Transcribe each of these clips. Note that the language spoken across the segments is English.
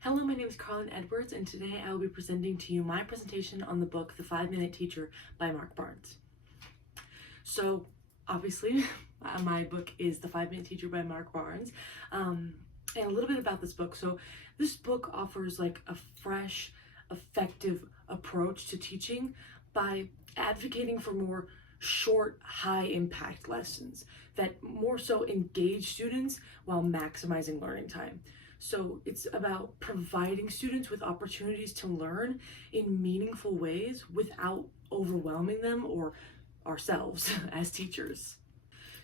Hello, my name is Carlin Edwards, and today I will be presenting to you my presentation on the book The 5-Minute Teacher by Mark Barnes. So, obviously, my book is The 5-Minute Teacher by Mark Barnes, and a little bit about this book. So, this book offers like a fresh, effective approach to teaching by advocating for more short, high-impact lessons that more so engage students while maximizing learning time. So it's about providing students with opportunities to learn in meaningful ways without overwhelming them or ourselves as teachers.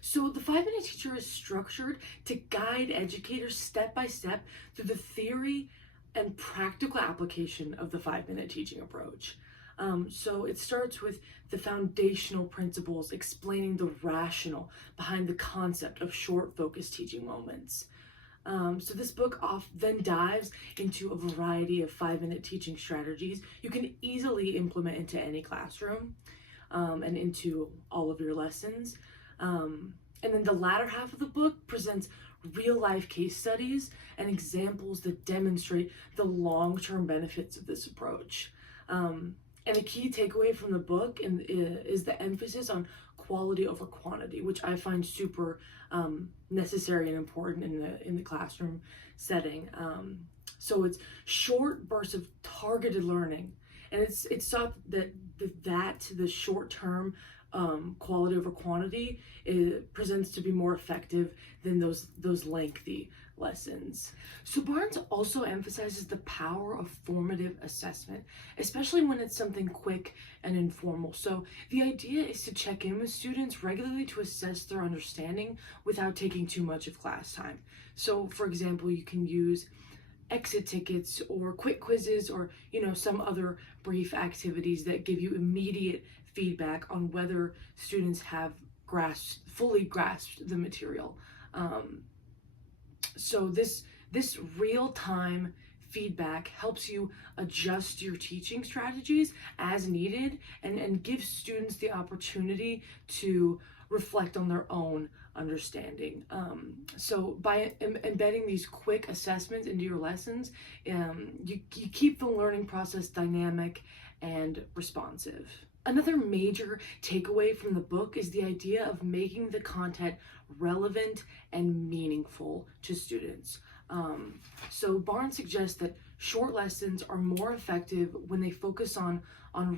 So the 5-Minute Teacher is structured to guide educators step by step through the theory and practical application of the 5-minute teaching approach. So it starts with the foundational principles explaining the rationale behind the concept of short focused teaching moments. So this book then dives into a variety of 5-minute teaching strategies you can easily implement into any classroom and into all of your lessons. And then the latter half of the book presents real-life case studies and examples that demonstrate the long-term benefits of this approach. And a key takeaway from the book is the emphasis on quality over quantity, which I find super necessary and important in the classroom setting. So it's short bursts of targeted learning, and it's thought that the short term quality over quantity presents to be more effective than those lengthy lessons. So Barnes also emphasizes the power of formative assessment, especially when it's something quick and informal. So the idea is to check in with students regularly to assess their understanding without taking too much of class time. So for example, you can use exit tickets or quick quizzes or some other brief activities that give you immediate feedback on whether students have fully grasped the material. So this real-time feedback helps you adjust your teaching strategies as needed and gives students the opportunity to reflect on their own understanding. So by embedding these quick assessments into your lessons, you keep the learning process dynamic and responsive. Another major takeaway from the book is the idea of making the content relevant and meaningful to students. So Barnes suggests that short lessons are more effective when they focus on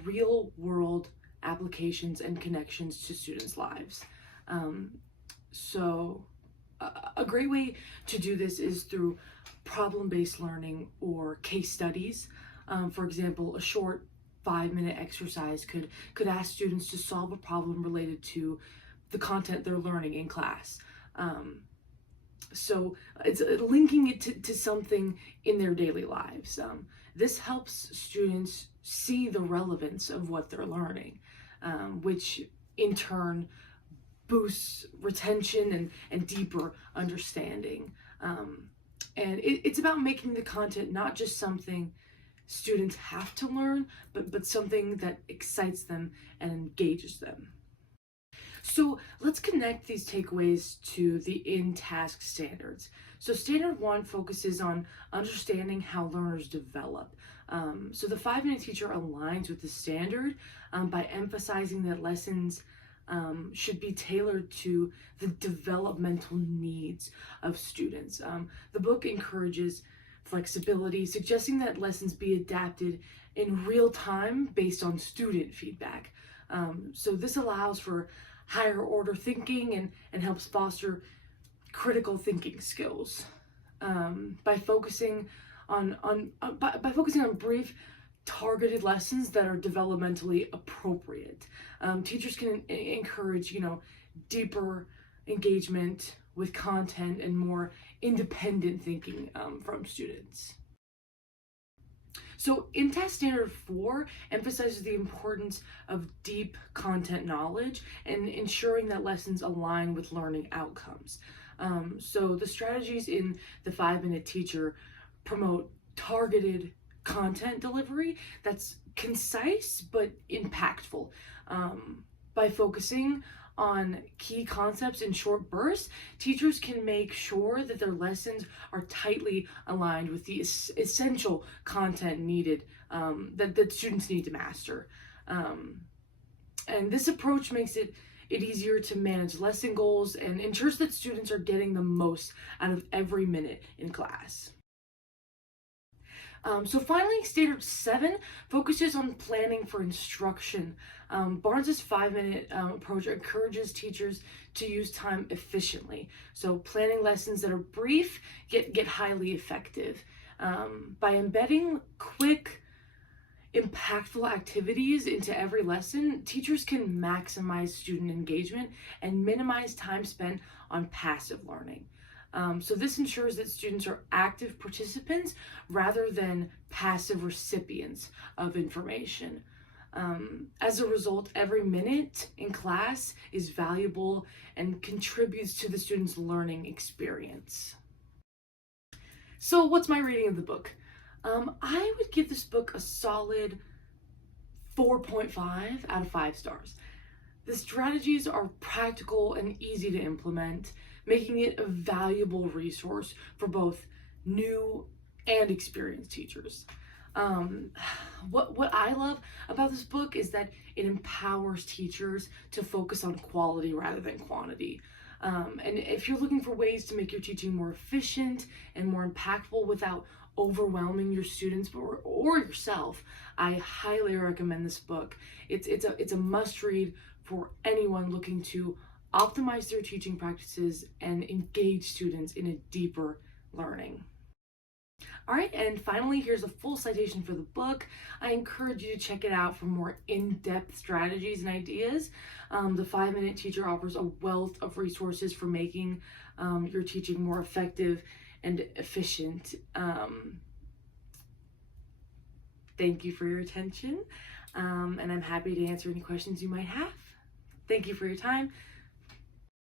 real world applications and connections to students' lives. So a great way to do this is through problem-based learning or case studies. For example, a short 5-minute exercise could ask students to solve a problem related to the content they're learning in class. So it's linking it to something in their daily lives. This helps students see the relevance of what they're learning, which in turn boosts retention and deeper understanding. And it's about making the content not just something students have to learn, but something that excites them and engages them. So let's connect these takeaways to the in-task standards. So standard 1 focuses on understanding how learners develop. So the 5-minute teacher aligns with the standard by emphasizing that lessons should be tailored to the developmental needs of students. The book encourages flexibility, suggesting that lessons be adapted in real time based on student feedback. So this allows for higher order thinking and helps foster critical thinking skills. By focusing on brief, targeted lessons that are developmentally appropriate, teachers can encourage deeper engagement with content and more independent thinking from students. So in-task standard 4 emphasizes the importance of deep content knowledge and ensuring that lessons align with learning outcomes. So the strategies in the 5-minute teacher promote targeted content delivery that's concise but impactful by focusing on key concepts in short bursts, teachers can make sure that their lessons are tightly aligned with the essential content needed that students need to master. And this approach makes it easier to manage lesson goals and ensures that students are getting the most out of every minute in class. So finally, Standard 7 focuses on planning for instruction. Barnes's 5-minute approach encourages teachers to use time efficiently. So planning lessons that are brief get highly effective. By embedding quick, impactful activities into every lesson, teachers can maximize student engagement and minimize time spent on passive learning. So this ensures that students are active participants rather than passive recipients of information. As a result, every minute in class is valuable and contributes to the student's learning experience. So what's my rating of the book? I would give this book a solid 4.5 out of 5 stars. The strategies are practical and easy to implement, making it a valuable resource for both new and experienced teachers. What I love about this book is that it empowers teachers to focus on quality rather than quantity. And if you're looking for ways to make your teaching more efficient and more impactful without overwhelming your students or yourself, I highly recommend this book. It's a must read for anyone looking to optimize their teaching practices and engage students in a deeper learning. All right, and finally, here's a full citation for the book. I encourage you to check it out for more in-depth strategies and ideas. The 5-Minute Teacher offers a wealth of resources for making your teaching more effective and efficient. Thank you for your attention, and I'm happy to answer any questions you might have. Thank you for your time.